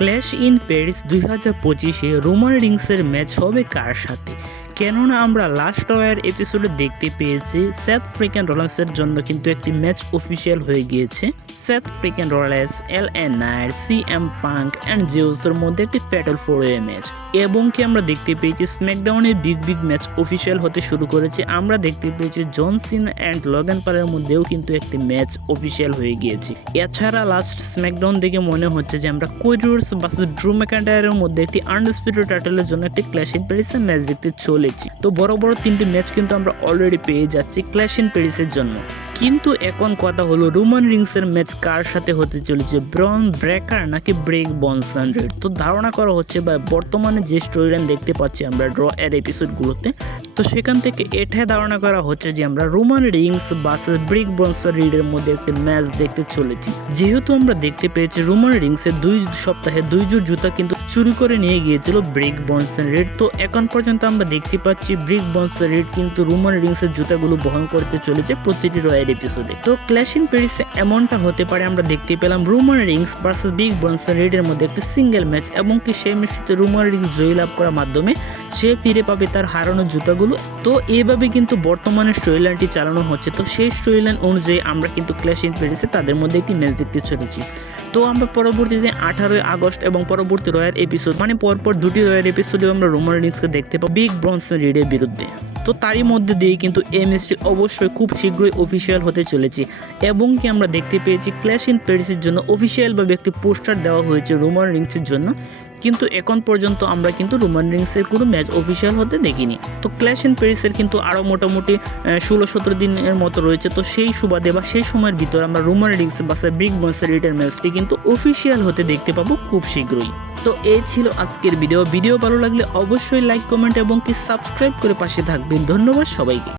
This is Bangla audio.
ক্ল্যাশ ইন প্যারিস 2025-এ রোমান রিংসের ম্যাচ হবে কার সাথে? কেননা আমরা লাস্ট ওয়ার এপিসোডে দেখতে পেয়েছি সেথ ফ্রিকেন রোলেন্সের জন্য কিন্তু একটি ম্যাচ অফিসিয়াল হয়ে গিয়েছে। Seth Freakin Rollins, LA Knight, CM Punk and জিউসের মধ্যে একটি ফ্যাটাল 4-ওয়ে ম্যাচ, এবং কি আমরা দেখতে পেয়েছি স্ম্যাকডাউনে বিগ ম্যাচ অফিসিয়াল হতে শুরু করেছে। আমরা দেখতে পেয়েছি জন সিনা অ্যান্ড লোগান পলের মধ্যেও কিন্তু একটি ম্যাচ অফিসিয়াল হয়ে গিয়েছে। এছাড়া লাস্ট স্ম্যাকডাউন দেখে মনে হচ্ছে যে আমরা কোডি রোডস ভার্সেস ড্রু ম্যাকইন্টায়ারের মধ্যে একটি আনডিসপিউটেড টাইটেলের জন্য একটি ক্ল্যাশ ইন প্যারিসের ম্যাচ দেখতে চলেছি। তো বড় তিনটি ম্যাচ কিন্তু আমরা অলরেডি পেয়ে যাচ্ছি ক্ল্যাশ ইন প্যারিসের জন্য। কিন্তু এখন কথা হলো রোমান রিংসের ম্যাচ কার সাথে হতে চলেছে, ব্রন ব্রেকার নাকি ব্রেক ব্রনসন রিড? তো ধারণা করা হচ্ছে বা বর্তমানে যে স্টোরি লাইন দেখতে পাচ্ছি আমরা ড্র এর এপিসোডগুলোতে, তো সেখান থেকে এটাই ধারণা করা হচ্ছে যে আমরা Roman Reigns versus Breakker Bronson রিডের মধ্যে একটি ম্যাচ দেখতে চলেছি। যেহেতু আমরা দেখতে পেয়েছি রোমান রিংসের 2 সপ্তাহে 2 জোড় জুতা কিন্তু চুরি করে নিয়ে গিয়েছিল ব্রেক ব্রনসন রিড। তো এখন পর্যন্ত আমরা দেখতে পাচ্ছি ব্রেক ব্রনসন রিড কিন্তু রোমান রিংসের জুতাগুলো বহন করতে চলেছে প্রতিটি রয়ের এপিসোডে। তো ক্ল্যাশ ইন প্যারিসে এমনটা হতে পারে আমরা দেখতে পেলাম Roman Reigns versus Breakker Bronson রিডের মধ্যে একটি সিঙ্গেল ম্যাচ, এবং কি সেই ম্যাচটিতে রোমান রিংস জয় লাভ করার মাধ্যমে সে ফিরে পাবে তার হারানো জুতাগুলো। তো এইভাবে কিন্তু বর্তমানে স্টোরি লাইনটি চালানো হচ্ছে। তো সেই স্টোরি লাইন অনুযায়ী আমরা কিন্তু ক্ল্যাশ ইন প্যারিসে তাদের মধ্যে একটি ম্যাচ দেখতে চলেছি। তো আমরা পরবর্তীতে 18 আগস্ট এবং পরবর্তী রয়্যাল এপিসোড মানে পরপর 2টি রয়্যাল এপিসোডে আমরা রোমান রিংসকে দেখতে পাবো ব্রেক ব্রনসন রিডের বিরুদ্ধে। তো তারই মধ্যে দিয়ে কিন্তু এই ম্যাচটি অবশ্যই খুব শীঘ্রই অফিসিয়াল হতে চলেছে, এবং কি আমরা দেখতে পেয়েছি ক্ল্যাশ ইন প্যারিসের জন্য অফিসিয়ালভাবে একটি পোস্টার দেওয়া হয়েছে রোমান রিংসের জন্য। কিন্তু এখন পর্যন্ত আমরা কিন্তু রোমান রিংসের কোনো ম্যাচ অফিসিয়াল হতে দেখিনি। তো ক্ল্যাশ ইন প্যারিসের কিন্তু আরও মোটামুটি 16-17 দিনের মতো রয়েছে। তো সেই সুবাদে বা সেই সময়ের ভিতরে আমরা Roman Reigns versus Breakker Bronson রিডের ম্যাচটি কিন্তু অফিসিয়াল হতে দেখতে পাবো খুব শীঘ্রই। তো এই ছিল আজকের ভিডিও ভালো লাগলে অবশ্যই লাইক, কমেন্ট এবং কি সাবস্ক্রাইব করে পাশে থাকবেন। ধন্যবাদ সবাইকে।